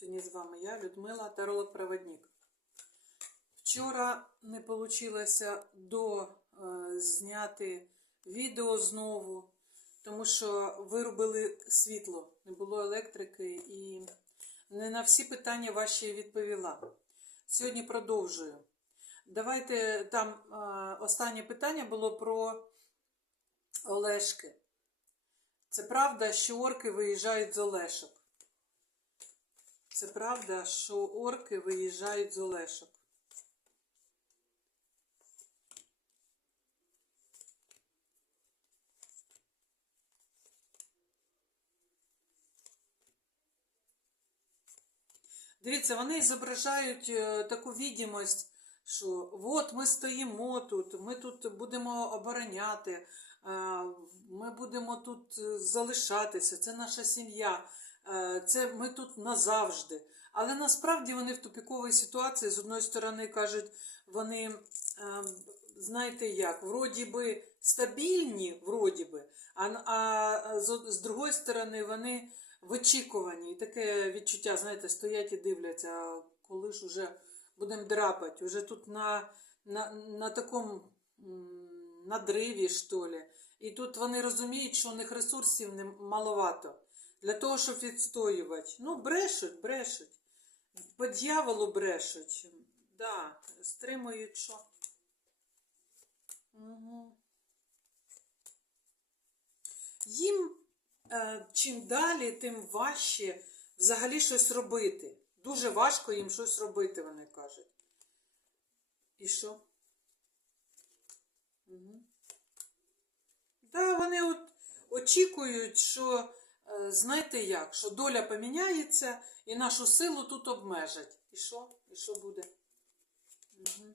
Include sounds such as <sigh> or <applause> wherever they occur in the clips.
Сьогодні з вами я, Людмила, таролог-проводник. Вчора не вийшло до е, зняти відео знову, тому що вирубили світло, не було електрики і не на всі питання ваші відповіла. Сьогодні продовжую. Давайте там е, останнє питання було про Олешки. Це правда, що орки виїжджають з Олешок. Це правда, що орки виїжджають з Олешок. Дивіться, вони зображають е, таку відомість, що от ми стоїмо тут, ми тут будемо обороняти, ми будемо тут е, залишатися, це наша сім'я, це ми тут назавжди. Але насправді вони в тупіковій ситуації, з одної сторони, кажуть, вони, е, знаєте як, вроді би стабільні, вроді би, а, а з, з другої сторони, вони в очікуванні. І таке відчуття, знаєте, стоять і дивляться, коли ж уже будемо драпати, уже тут на, на, на такому надриві, що ли. І тут вони розуміють, що у них ресурсів маловато для того, щоб відстоювати. Ну, брешуть, брешуть. По дьяволу брешуть. Да, стримують що. Угу. Їм е, чим далі, тим важче взагалі щось робити. Дуже важко їм щось робити, вони кажуть. І що? Угу. Да, вони от очікують, що, знаєте як, що доля поміняється і нашу силу тут обмежать. І що? І що буде? Угу.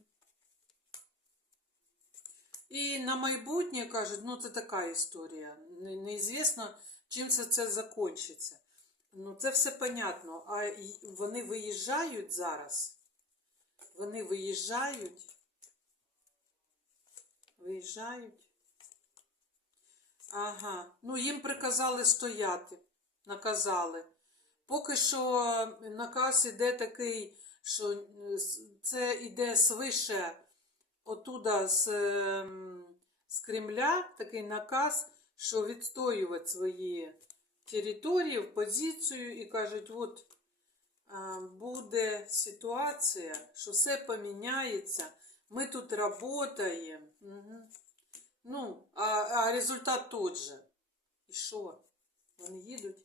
І на майбутнє кажуть, ну це така історія. Не- Неізвісно, чим це, це закінчиться. Ну, це все понятно. А вони виїжджають зараз. Вони виїжджають. Виїжджають. Ага. Ну, їм приказали стояти. Наказали. Поки що наказ іде такий, що е, це іде свише отуда з, ем, з Кремля такий наказ, що відстоювати свої території, позицію і кажуть, от буде ситуація, що все поміняється, ми тут працюємо. Угу. Ну, а, а результат тот же. І що? Вони їдуть?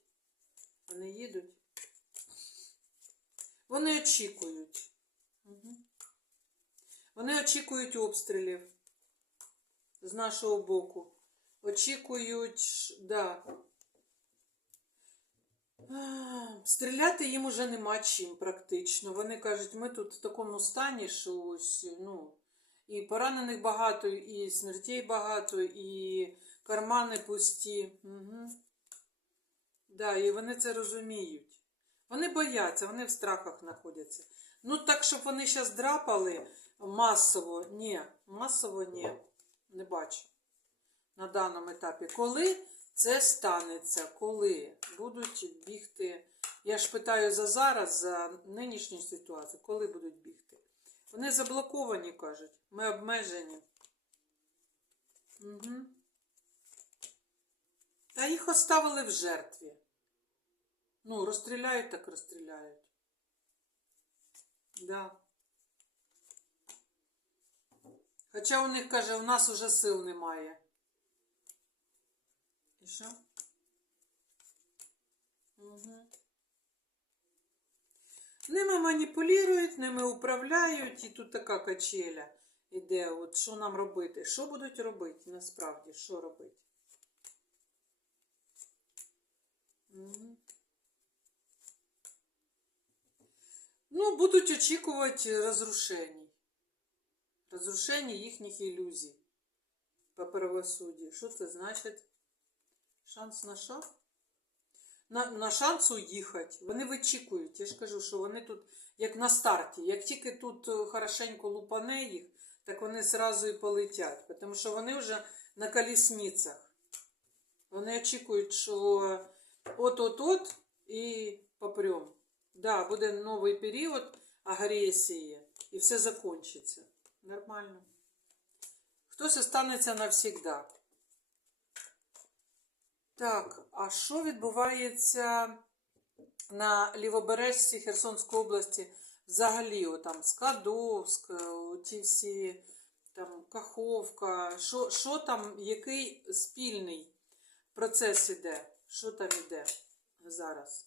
Вони їдуть? Вони очікують. Угу. Вони очікують обстрілів з нашого боку. Очікують, да. Стріляти їм уже нема чим практично. Вони кажуть, ми тут в такому стані, що ось, ну, і поранених багато, і смертей багато, і кармани пусті. Угу. Да, і вони це розуміють. Вони бояться, вони в страхах знаходяться. Ну, так, щоб вони зараз драпали масово, ні, масово ні, не бачу на даному етапі. Коли це станеться, коли будуть бігти. Я ж питаю за зараз, за нинішню ситуацію, коли будуть бігти. Вони заблоковані, кажуть, ми обмежені. Угу. Та їх оставили в жертві. Ну, розстріляють, так розстріляють. Да. Хоча у них каже, у нас уже сил немає. І що? Угу. Ними маніпулюють, ними управляють, і тут така качеля іде. От що нам робити? Що будуть робити насправді? Що робити? Ну, будуть очікувати розрушень. Розрушення їхніх ілюзій по правосуддю. Що це значить? Шанс на що? На, на шанс уїхати. Вони вичікують. Я ж кажу, що вони тут, як на старті. Як тільки тут е, хорошенько лупане їх, так вони зразу і полетять. Тому що вони вже на колісницях. Вони очікують, що от-от-от і попрем. Да, буде новий період агресії, і все закінчиться. Нормально. Хтось останеться навсігда. Так, а що відбувається на лівобережці Херсонської області взагалі? О, там Скадовськ, ті всі там Каховка. Що, що там, який спільний процес іде? Що там іде зараз?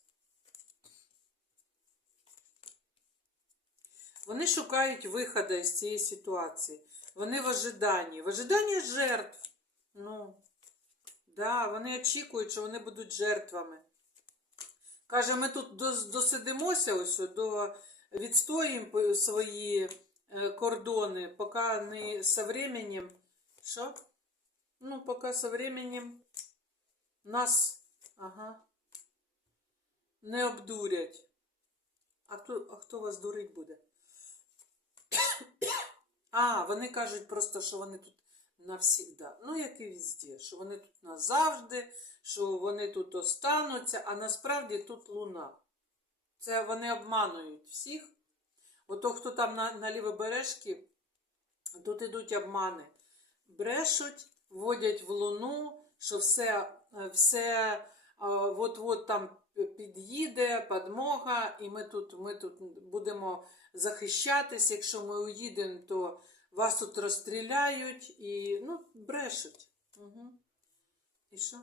Вони шукають виходу із цієї ситуації. Вони в ожиданні. В ожиданні жертв. Ну, да, вони очікують, що вони будуть жертвами. Каже, ми тут досидимося ось до відстоїмо свої е, кордони, поки не со временем. Що? Ну, поки со временем нас ага, не обдурять. А хто, а хто вас дурить буде? <coughs> А, вони кажуть просто, що вони тут навсігда. Ну, як і везде, що вони тут назавжди, що вони тут остануться, а насправді тут луна. Це вони обманують всіх. Ото, хто там на, на лівобережці, тут ідуть обмани. Брешуть, вводять в луну, що все, все от-от там під'їде, подмога, і ми тут, ми тут будемо захищатись. Якщо ми уїдемо, то вас тут розстріляють і ну, брешуть. Угу. І що?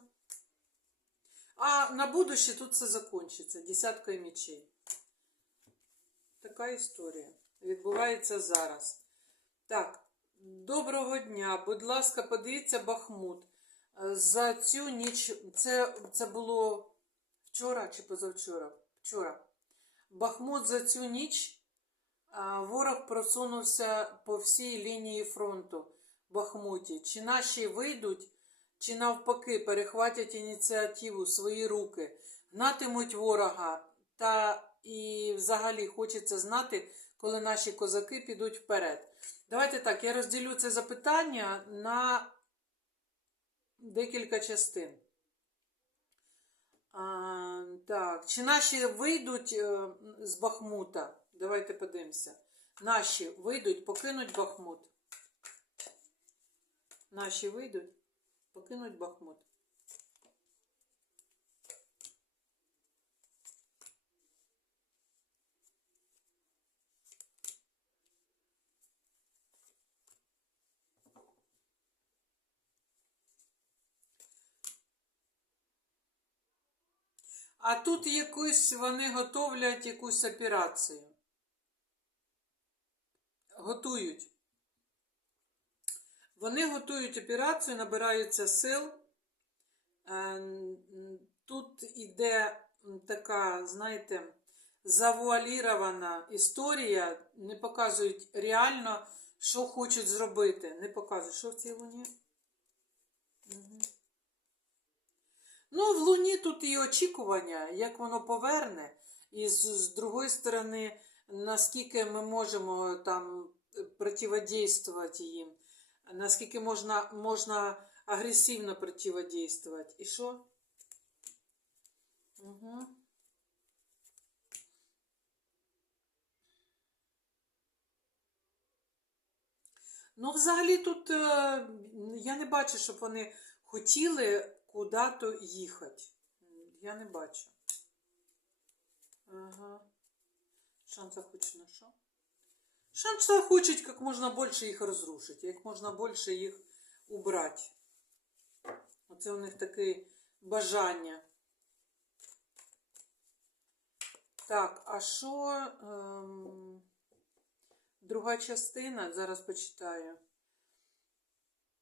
А на будуще тут все закінчиться. Десяткою мечей. Така історія. Відбувається зараз. Так, доброго дня. Будь ласка, подивіться Бахмут. Е, За цю ніч, це, це було вчора чи позавчора? Вчора. Бахмут за цю ніч ворог просунувся по всій лінії фронту Бахмуті. Чи наші вийдуть, чи навпаки перехватять ініціативу в свої руки, гнатимуть ворога та і взагалі хочеться знати, коли наші козаки підуть вперед. Давайте так, я розділю це запитання на декілька частин. А, так, чи наші вийдуть е, з Бахмута? Давайте подивимося. Наші вийдуть, покинуть Бахмут. Наші вийдуть, покинуть Бахмут. А тут якусь вони готовлять якусь операцію. Готують. Вони готують операцію, набираються сил. Е, Тут іде така, знаєте, завуалірована історія. Не показують реально, що хочуть зробити. Не показують, що в цій луні. Ну, в Луні тут і очікування, як воно поверне, і з, з другої сторони, наскільки ми можемо там противодействувати їм, наскільки можна, можна агресивно противодействувати. І що? Угу. Ну, взагалі тут е, я не бачу, щоб вони хотіли куди-то їхати. Я не бачу. Ага. Шанса хоч на що? Шанса хочуть як можна більше їх розрушити, як можна більше їх убрати. Оце у них таке бажання. Так, а що ем, друга частина? Зараз почитаю.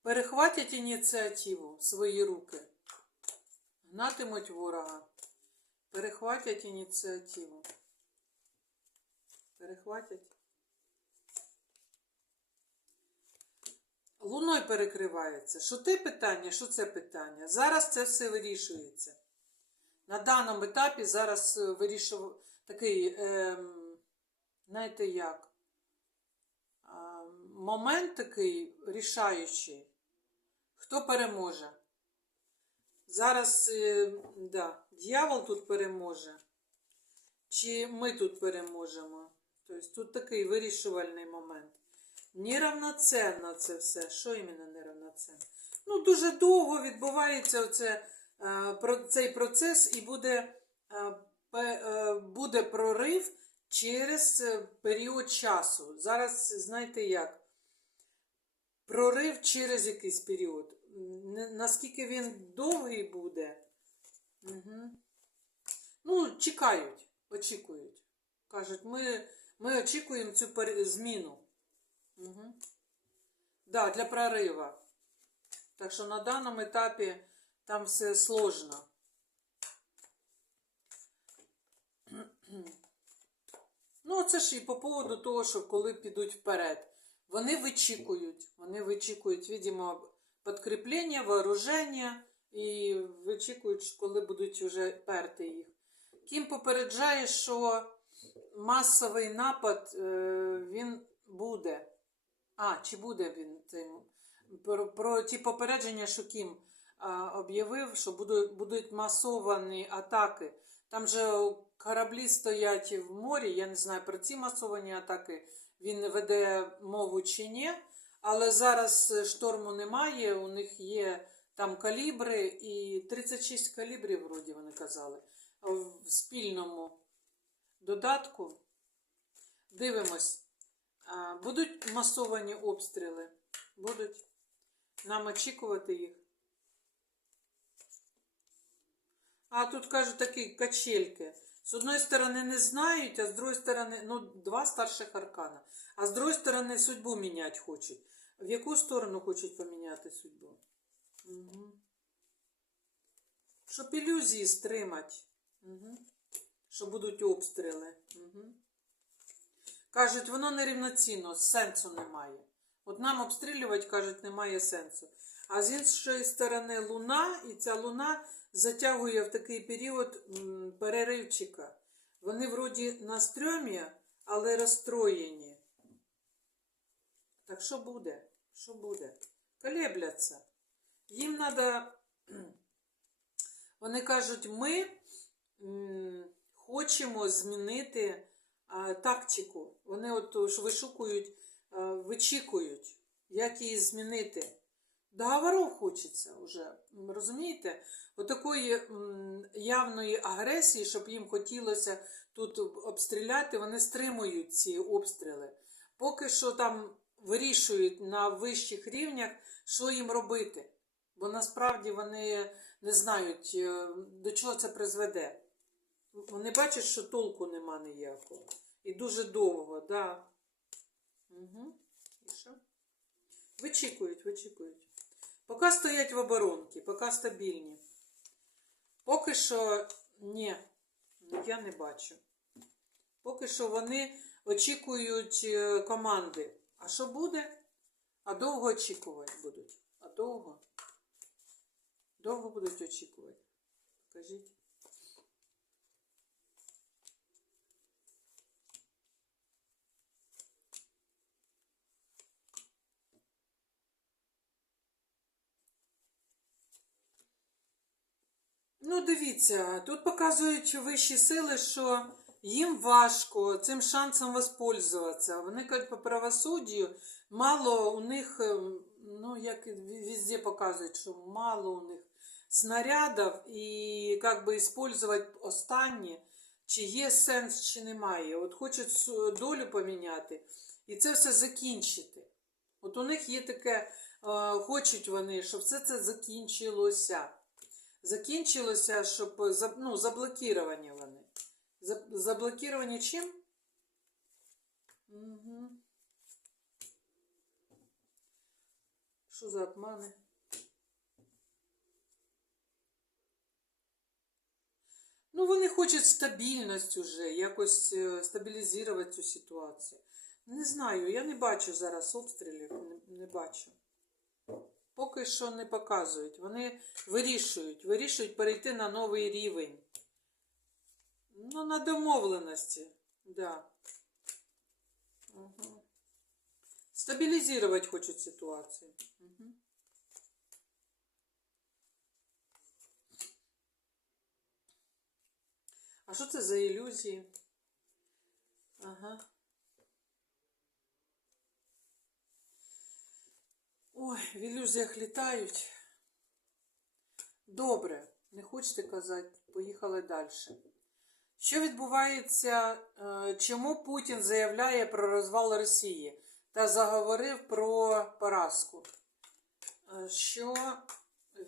Перехватять ініціативу свої руки. Гнатимуть ворога. Перехватять ініціативу. Перехватять. Луною перекривається. Що те питання, що це питання? Зараз це все вирішується. На даному етапі зараз е, вирішив такий, ем, знаєте як, ем, момент такий рішаючий. Хто переможе? Зараз, е, да, дьявол тут переможе. чи ми тут переможемо. Тобто тут такий вирішувальний момент. Неравноценно це все. Що іменно неравноценно? Ну, дуже довго відбувається оце, е, цей процес і буде, е, е, буде прорив через період часу. Зараз, знаєте як? Прорив через якийсь період. Наскільки він довгий буде? Угу. Ну, чекають, очікують. Кажуть, ми, ми очікуємо цю зміну. Угу. Да, для прорива. Так що на даному етапі там все сложно. Ну, це ж і по поводу того, що коли підуть вперед. Вони вичікують. Вони вичікують, видимо, підкріплення, вооруження і вичікують, коли будуть вже перти їх. Кім попереджає, що масовий напад е, він буде. А, чи буде він цим? Про, про ті попередження, що Кім а, об'явив, що будуть, будуть масовані атаки. Там же кораблі стоять в морі. Я не знаю про ці масовані атаки. Він веде мову чи ні. Але зараз е, шторму немає. У них є там калібри і 36 калібрів, вроді вони казали, в спільному додатку. Дивимось. Будуть масовані обстріли. Будуть. Нам очікувати їх. А тут кажуть такі качельки. З одної сторони не знають, а з другої сторони, ну, два старших аркана. А з другої сторони судьбу міняти хочуть. В яку сторону хочуть поміняти судьбу? Угу. Щоб ілюзії стримати. Угу. Що будуть обстріли. Угу. Кажуть, воно нерівноцінно, сенсу немає. От нам обстрілювати, кажуть, немає сенсу. А з іншої сторони луна, і ця луна затягує в такий період переривчика. Вони вроді на стрьомі, але розстроєні. Так що буде? Що буде? Колебляться. Їм треба. <clears throat> Вони кажуть, ми хочемо змінити тактику. Вони от вишукують, вичікують, як її змінити. Договорів хочеться вже, розумієте? Отакої явної агресії, щоб їм хотілося тут обстріляти, вони стримують ці обстріли. Поки що там вирішують на вищих рівнях, що їм робити. Бо насправді вони не знають, е, до чого це призведе. Вони бачать, що толку нема ніякого. І дуже довго, так. Да. Угу. І що? Вичікують, вичікують. Поки стоять в оборонці, поки стабільні. Поки що ні, я не бачу. Поки що вони очікують е, команди. А що буде? А довго очікувати будуть. А довго? Довго будуть очікувати. Покажіть. Ну, дивіться, тут показують вищі сили, що їм важко цим шансом воспользуватися. Вони кажуть по правосуддю, мало у них, ем, ну, як і везде показують, що мало у них снарядів і як би использувати останні, чи є сенс, чи немає. От хочуть долю поміняти і це все закінчити. От у них є таке, е, хочуть вони, щоб все це закінчилося закінчилося, щоб за- ну, заблокіровані вони. За- Заблокіровані чим? Угу. Що за обмани? Ну, вони хочуть стабільність уже, якось е, стабілізувати цю ситуацію. Не знаю, я не бачу зараз обстрілів, не, не бачу. Поки що не показують. Вони вирішують, вирішують перейти на новий рівень. Ну, на домовленості, да. Угу. Стабілізувати хочуть ситуацію. Угу. А що це за ілюзії? Ага. Ой, в ілюзіях літають. Добре, не хочете казати, поїхали далі. Що відбувається, е, чому Путін заявляє про розвал Росії та заговорив про поразку? Е, Що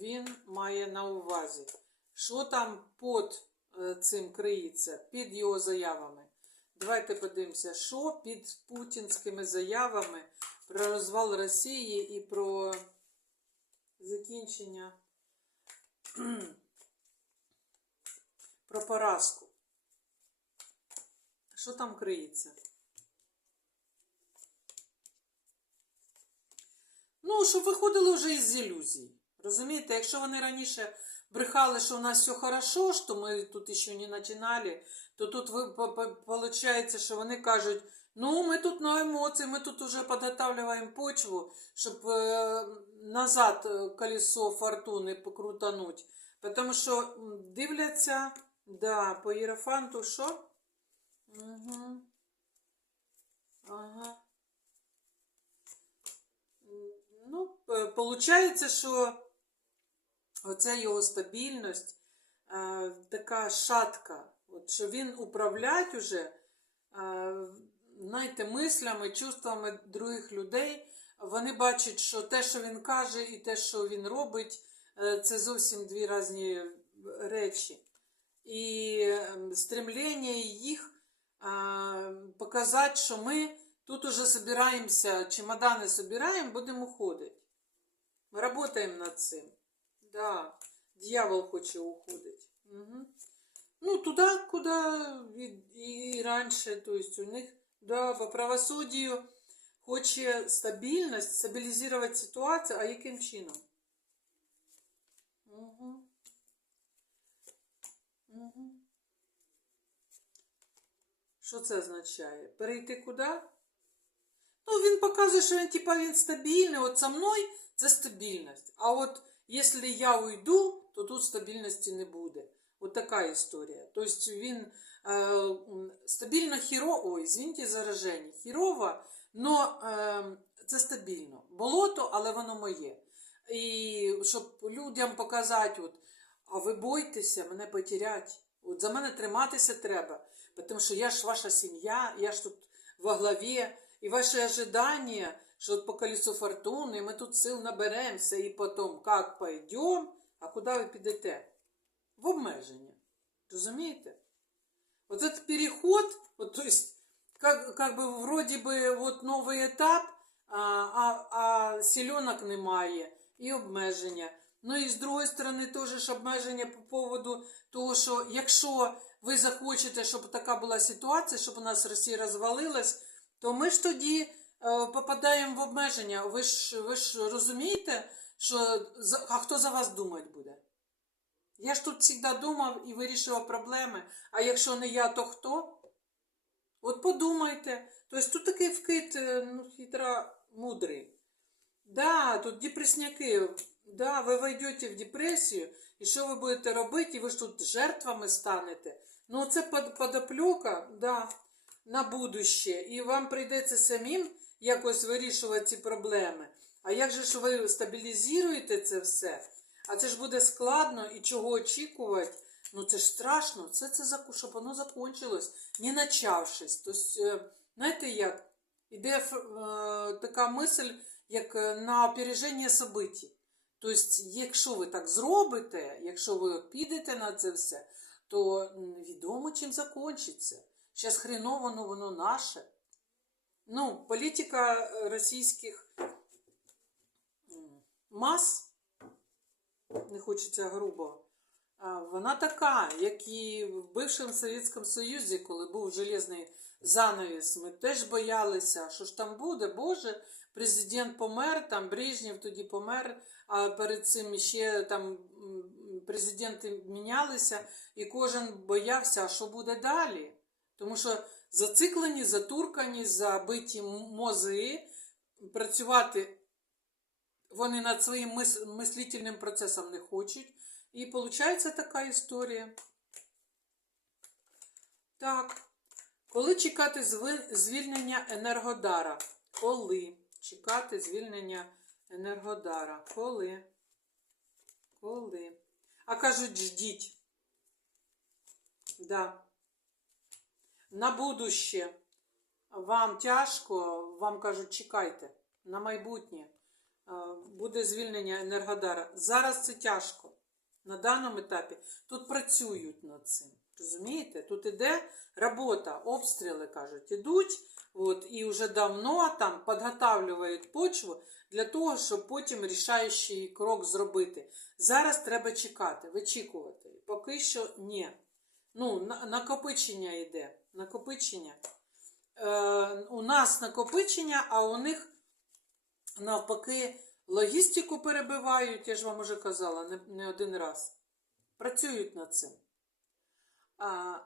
він має на увазі? Що там під е, цим криється, під його заявами? Давайте подивимося, що під путінськими заявами про розвал Росії і про закінчення <clears throat> про поразку. Що там криється? Ну, щоб виходили вже із ілюзій. Розумієте, якщо вони раніше брехали, що у нас все хорошо, що ми тут ще не починали, то тут виходить, що вони кажуть, ну, ми тут на емоції, ми тут уже підготавлюємо почву, щоб е, назад е, колесо фортуни покрутануть. Тому що дивляться, да, по Єрофанту що? Угу. Ага. Ну, п- получається, що оця його стабільність е, така шатка, от, що він управлять уже, е, знаєте, мислями, чувствами других людей. Вони бачать, що те, що він каже, і те, що він робить, е, це зовсім дві різні речі. І ем, стремлення їх а, показати, що ми тут уже собираємося, чемодани собираємо, будемо уходити. Ми працюємо над цим. Да, дьявол хоче уходити. Угу. Ну, туди, куди і, і раніше, то есть у них, да, по правосуддю хоче стабільність, стабілізувати ситуацію, а яким чином? Угу. Угу. Що це означає? Перейти куди? Ну, він показує, що він, типа, він стабільний. От со мною це стабільність. А от якщо я уйду, то тут стабільності не буде. От така історія. Тобто він е, стабільно хіро... Ой, звіньте зараження. Хірово, но е, це стабільно. Болото, але воно моє. І щоб людям показати, от, а ви боїтеся мене потерять. От за мене триматися треба. Тому що я ж ваша сім'я, я ж тут во главі, і ваші ожидання, що от по колесу фортуни ми тут сил наберемося, і потім як пойдемо, а куди ви підете? В обмеження. Розумієте? Вот этот переход, вот, то есть, как, как бы вроде бы вот новий етап, а, а, а сіленок немає і обмеження. Ну і з другої сторони теж ж обмеження по поводу того, що якщо ви захочете, щоб така була ситуація, щоб у нас Росія розвалилась, то ми ж тоді е, попадаємо в обмеження. Ви ж, ви ж розумієте, що а хто за вас думати буде? Я ж тут завжди думав і вирішував проблеми. А якщо не я, то хто? От подумайте. Тобто тут такий вкид е, ну, хитра мудрий. Да, тут депресняки. Да, ви войдете в депресію, і що ви будете робити, і ви ж тут жертвами станете. Ну, це подоплюка, да, на будуще. І вам прийдеться самим якось вирішувати ці проблеми. А як же ж ви стабілізуєте це все? А це ж буде складно і чого очікувати. Ну це ж страшно. Це це заку- щоб воно закончилось, не начавшись. Тобто, знаєте як? Іде е, така мисль, як е, на опереження событий. Тобто, якщо ви так зробите, якщо ви підете на це все, то відомо чим закінчиться. Зараз хреново, ну воно наше. Ну, політика е, російських мас не хочеться грубо. Вона така, як і в бившому Совєтському Союзі, коли був железний занавіс, ми теж боялися, що ж там буде, Боже, президент помер, там Брежнєв тоді помер, а перед цим ще там президенти мінялися, і кожен боявся, а що буде далі. Тому що зациклені, затуркані, забиті мози, працювати вони над своїм мис- мислительним процесом не хочуть. І виходить така історія. Так. Коли чекати звільнення Енергодара? Коли чекати звільнення Енергодара? Коли? Коли? А кажуть, ждіть. Да. На будуще. Вам тяжко, вам кажуть, чекайте. На майбутнє е, буде звільнення Енергодара. Зараз це тяжко. На даному етапі. Тут працюють над цим. Розумієте? Тут іде робота, обстріли кажуть, ідуть. От, і вже давно там підготавлюють почву для того, щоб потім рішаючий крок зробити. Зараз треба чекати, вичікувати. Поки що ні. Ну, накопичення йде Накопичення. Е, у нас накопичення, а у них навпаки логістику перебивають, я ж вам уже казала не, не один раз. Працюють над цим. А,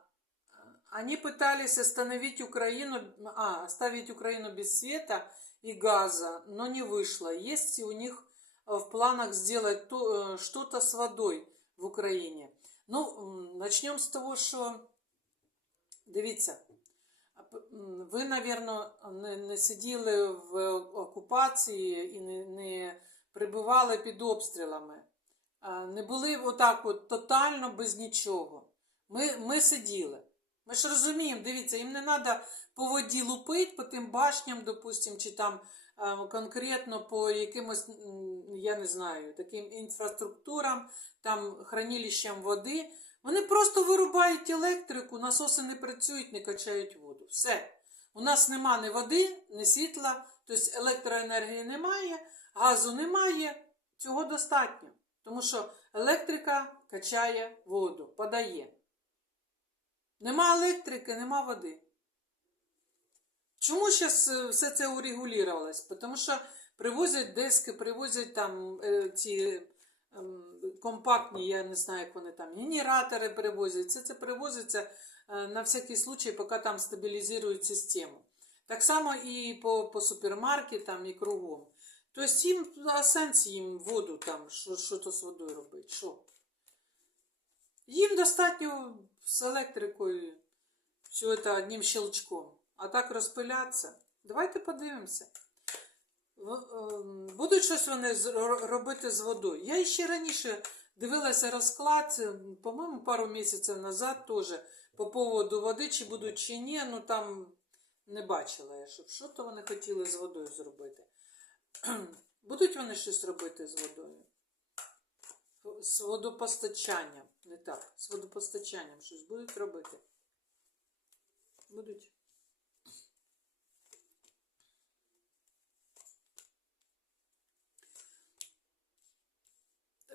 они пытались остановить Украину, а, оставить Украину без света и газа, но не вышло. Есть у них э, в планах сделать то, э, что-то с водой в Украине. Ну, м, начнем с того, що дивіться, ви, напевно, не, не сиділи в окупації і не, не прибували під обстрілами. Не були отак от тотально без нічого. Ми, ми сиділи. Ми ж розуміємо, дивіться, їм не треба по воді лупити, по тим башням, допустим, чи там конкретно по якимось, я не знаю, таким інфраструктурам, там хранилищам води. Вони просто вирубають електрику, насоси не працюють, не качають воду. Все. У нас нема ні води, ні світла, тобто електроенергії немає, газу немає. Цього достатньо. Тому що електрика качає воду, подає. Нема електрики, нема води. Чому зараз все це урегулювалось? Тому що привозять диски, привозять там е, ці компактні, я не знаю, як вони там, генератори привозять. Це, це привозиться е, на всякий случай, поки там стабілізують систему. Так само і по, по супермаркетам, і кругом. Тобто їм, а сенс їм воду там, що, що то з водою робити? Що? Їм достатньо з електрикою все це одним щелчком. А так розпилятися. Давайте подивимося. Ем, Будуть щось вони робити з водою. Я ще раніше дивилася розклад, по-моєму, пару місяців назад теж по поводу води, чи будуть чи ні, ну там не бачила я, що, що то вони хотіли з водою зробити. <clears throat> Будуть вони щось робити з водою? З водопостачанням. Не так, з водопостачанням щось будуть робити. Будуть.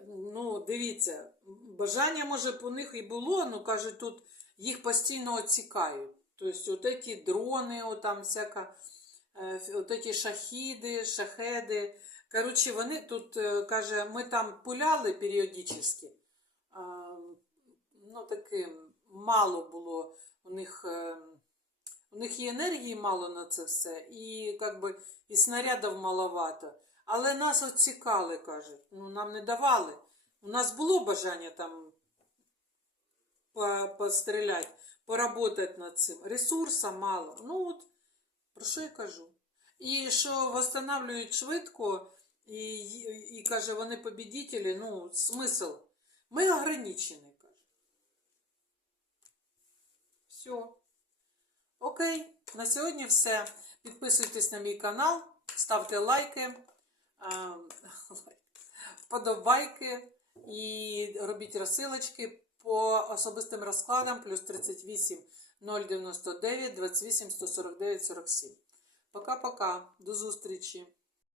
Ну, дивіться, бажання, може, у них і було, ну кажуть, тут їх постійно оцікають. Тобто, от ці дрони, от там всяка, е, от ці шахіди, шахеди. Коротше, вони тут, е, каже, ми там пуляли періодично. Ну, таке мало було у них. е, У них і енергії мало на це все, і как би, і снарядів маловато. Але нас оцікали, кажуть. Ну, нам не давали. У нас було бажання там постріляти, поработати над цим. Ресурсу мало. Ну от, про що я кажу? І що восстанавлюють швидко, і, і, і каже, вони побідітелі, ну, смисл. Ми ограничені, каже. Все. Окей, на сьогодні все. Підписуйтесь на мій канал, ставте лайки, а, <laughs> вподобайки і робіть розсилочки по особистим розкладам плюс 38 099 28 149 47. Пока-пока. До зустрічі!